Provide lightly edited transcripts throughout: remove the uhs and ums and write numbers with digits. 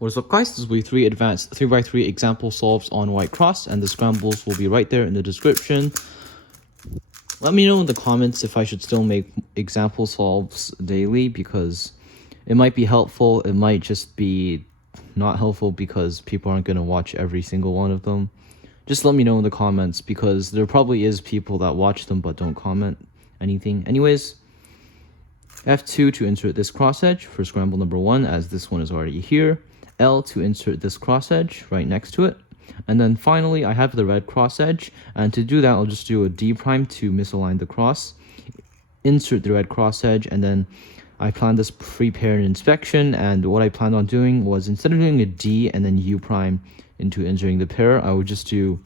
What is up, guys? This will be 3 advanced 3x3 example solves on Whitecross, and the scrambles will be right there in the description. Let me know in the comments if I should still make example solves daily, because it might be helpful, it might just be not helpful because people aren't going to watch every single one of them. Just let me know in the comments, because there probably is people that watch them but don't comment anything. Anyways, F2 to insert this cross-edge for scramble number 1, as this one is already here. L to insert this cross-edge right next to it. And then finally, I have the red cross-edge, and to do that, I'll just do a D prime to misalign the cross, insert the red cross-edge, and then I planned this pre-pair inspection, and what I planned on doing was, instead of doing a D and then U prime into inserting the pair, I would just do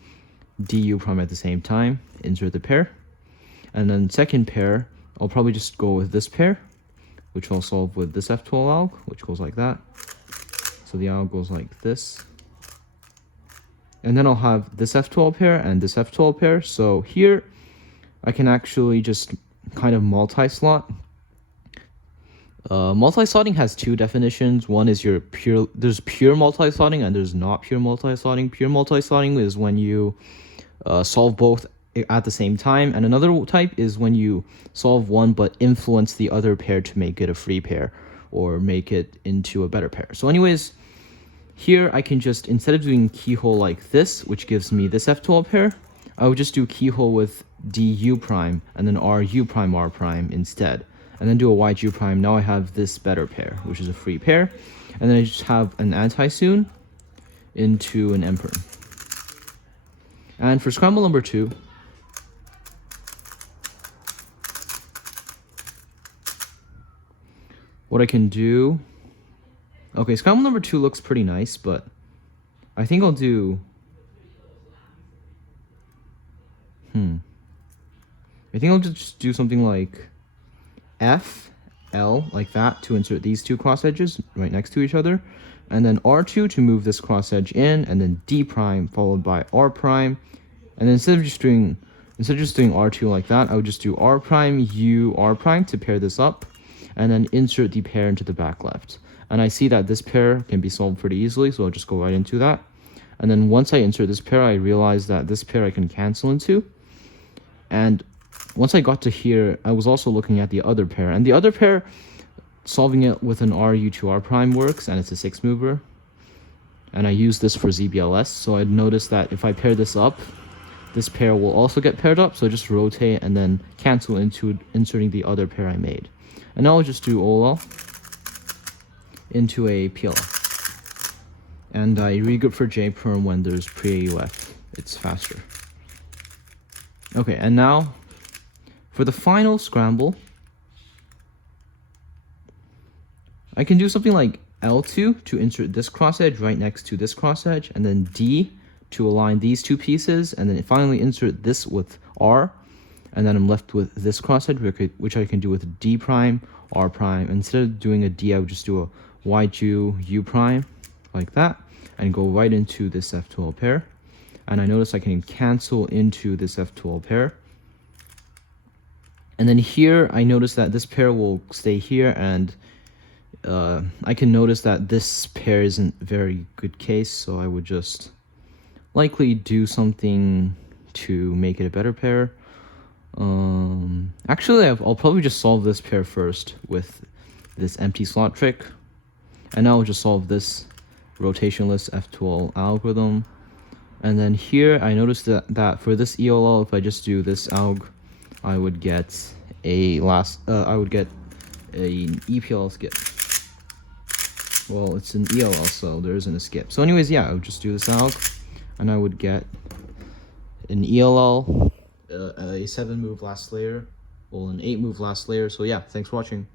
DU prime at the same time, insert the pair. And then second pair, I'll probably just go with this pair, which I'll solve with this F12 alg, which goes like that. So the alg goes like this. And then I'll have this F12 pair and this F12 pair. So here, I can actually just kind of multi-slot. Multi-slotting has two definitions. One is there's pure multi-slotting and there's not pure multi-slotting. Pure multi-slotting is when you solve both at the same time, and another type is when you solve one but influence the other pair to make it a free pair or make it into a better pair. So anyways, here I can just, instead of doing keyhole like this, which gives me this F12 pair, I would just do keyhole with DU prime and then RU prime R prime instead, and then do a YG prime. Now I have this better pair, which is a free pair, and then I just have an anti-soon into an emperor. And for scramble number 2, what I can do... Okay, scramble number 2 looks pretty nice, but I think I'll do... I think I'll just do something like F, L, like that, to insert these two cross edges right next to each other. And then R2 to move this cross edge in, and then D prime followed by R prime. And then instead of just doing R2 like that, I would just do R prime, U, R prime to pair this up, and then insert the pair into the back left. And I see that this pair can be solved pretty easily, so I'll just go right into that. And then once I insert this pair, I realize that this pair I can cancel into. And once I got to here, I was also looking at the other pair. And the other pair, solving it with an RU to R prime works, and it's a 6 mover. And I use this for ZBLS, so I'd notice that if I pair this up, this pair will also get paired up, so just rotate and then cancel into inserting the other pair I made. And now I'll just do OLL into a PLL. And I regroup for JPerm when there's pre-AUF. It's faster. Okay, and now for the final scramble, I can do something like L2 to insert this cross-edge right next to this cross-edge, and then D to align these two pieces, and then finally insert this with R, and then I'm left with this cross-edge, which I can do with D prime, R prime. Instead of doing a D, I would just do a YG U prime, like that, and go right into this F12 pair. And I notice I can cancel into this F12 pair. And then here, I notice that this pair will stay here, and I can notice that this pair isn't very good case, so I would just likely do something to make it a better pair. Actually, I'll probably just solve this pair first with this empty slot trick, and now I'll just solve this rotationless F12 algorithm. And then here, I noticed that for this ELL, if I just do this alg, I would get an EPL skip. Well, it's an ELL, so there isn't a skip. So anyways, yeah, I would just do this alg, and I would get an ELL, a 7 move last layer, well, an 8 move last layer. So yeah, thanks for watching.